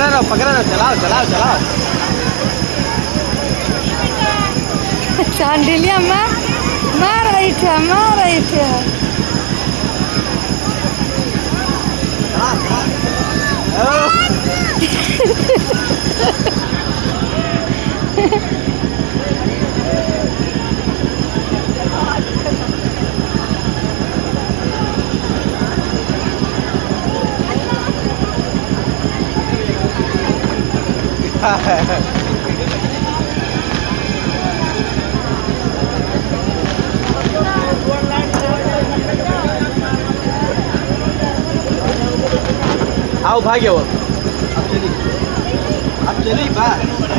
पकड़ा रहो, चलाओ चलाओ चलाओ। सांडिलिया मार रही थे मार रही थे। आओ भाग्य वो अब चली बात